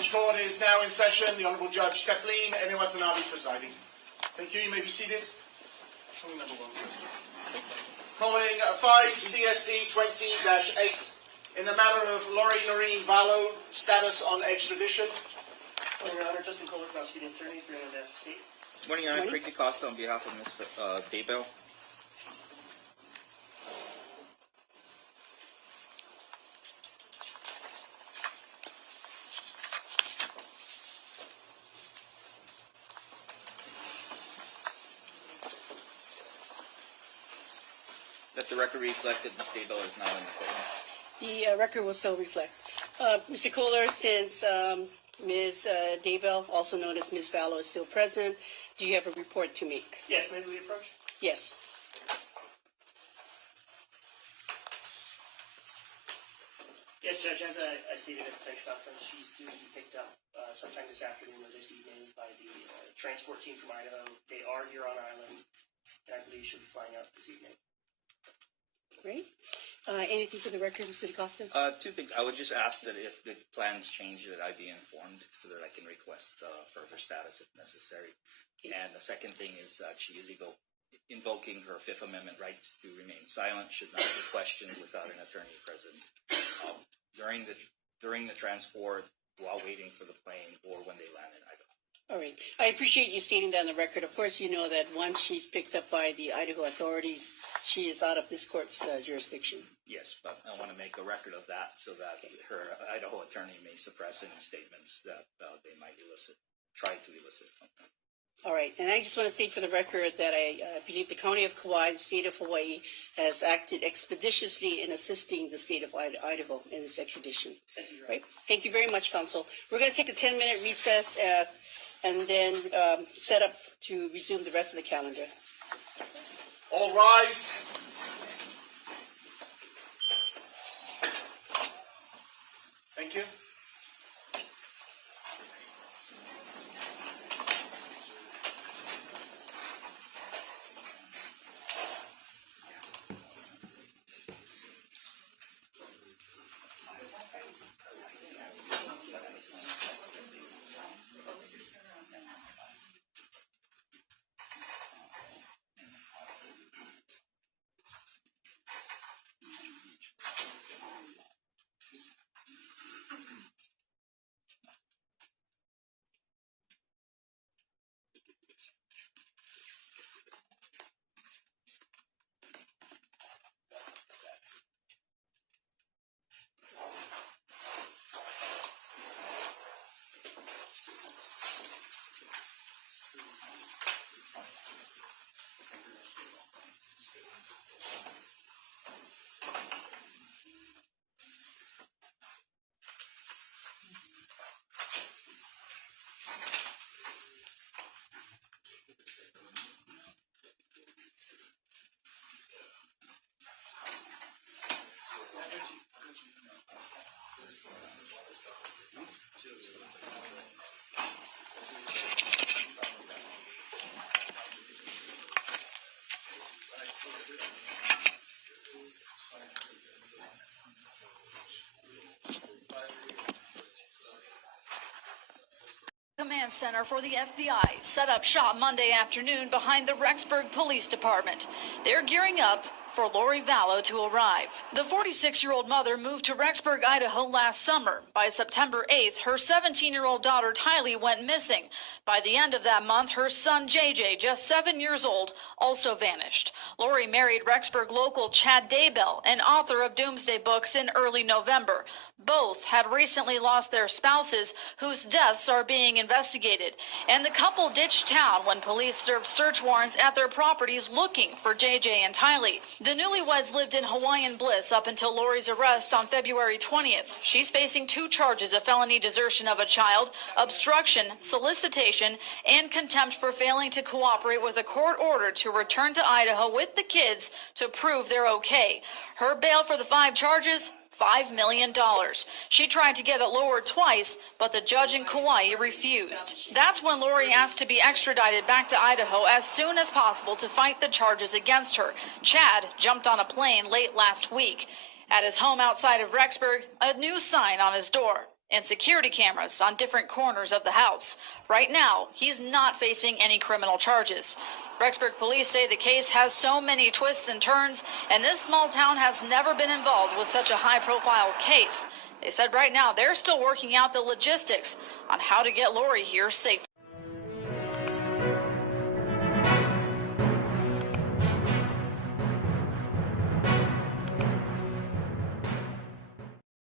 This court is now in session. The Honourable Judge Kathleen Enewatanabe presiding. Thank you. You may be seated. Calling number 1. Calling 5 CSD 20-8 in the matter of Lori Noreen Vallow, status on extradition. Your Honor, Justin Kohler, prosecuting attorney, for the state. Good morning, Your Honor. Craig DeCosta on behalf of Ms. Daybell. Let the record reflect that Ms. Daybell is now in the courtroom. The record will so reflect. Mr. Kohler, since Ms. Daybell, also known as Ms. Vallow, is still present, do you have a report to make? Yes, maybe we approach? Yes. Yes, Judge, as I stated at the bench conference, she's due to be picked up sometime this afternoon or this evening by the transport team from Idaho. They are here on island, and I believe she'll be flying out this evening. Great. Anything for the record, Mr. DeCosta? Two things. I would just ask that if the plans change, that I be informed so that I can request further status if necessary. Okay. And the second thing is that she is invoking her Fifth Amendment rights to remain silent, should not be questioned without an attorney present during the transport, while waiting for the plane, or when they land in Idaho. All right. I appreciate you stating that on the record. Of course, you know that once she's picked up by the Idaho authorities, she is out of this court's jurisdiction. Yes, but I want to make a record of that so that her Idaho attorney may suppress any statements that they might try to elicit from her. All right. And I just want to state for the record that I believe the County of Kauai, the State of Hawaii, has acted expeditiously in assisting the State of Idaho in this extradition. Thank you, right? Thank you very much, Counsel. We're going to take a 10-minute recess and then set up to resume the rest of the calendar. All rise. Thank you. Command center for the FBI set up shop Monday afternoon behind the Rexburg Police Department. They're gearing up for Lori Vallow to arrive. The 46-year-old mother moved to Rexburg, Idaho last summer. By September 8th, her 17-year-old daughter TYLEE went missing. By the end of that month, her son JJ, just 7 years old, also vanished. Lori married Rexburg local Chad Daybell, an author of doomsday books, in early November. Both had recently lost their spouses, whose deaths are being investigated. And the couple ditched town when police served search warrants at their properties looking for JJ and TYLEE. The newlyweds lived in Hawaiian bliss up until Lori's arrest on February 20th. She's facing 2 charges of felony desertion of a child, obstruction, solicitation, and contempt for failing to cooperate with a court order to return to Idaho with the kids to prove they're okay. Her bail for the 5 charges, $5 million. She tried to get it lowered twice, but the judge in Kauai refused. That's when Lori asked to be extradited back to Idaho as soon as possible to fight the charges against her. Chad jumped on a plane late last week. At his home outside of Rexburg, a new sign on his door: and security cameras on different corners of the house. Right now, he's not facing any criminal charges. Rexburg police say the case has so many twists and turns, and this small town has never been involved with such a high-profile case. They said right now they're still working out the logistics on how to get Lori here safely.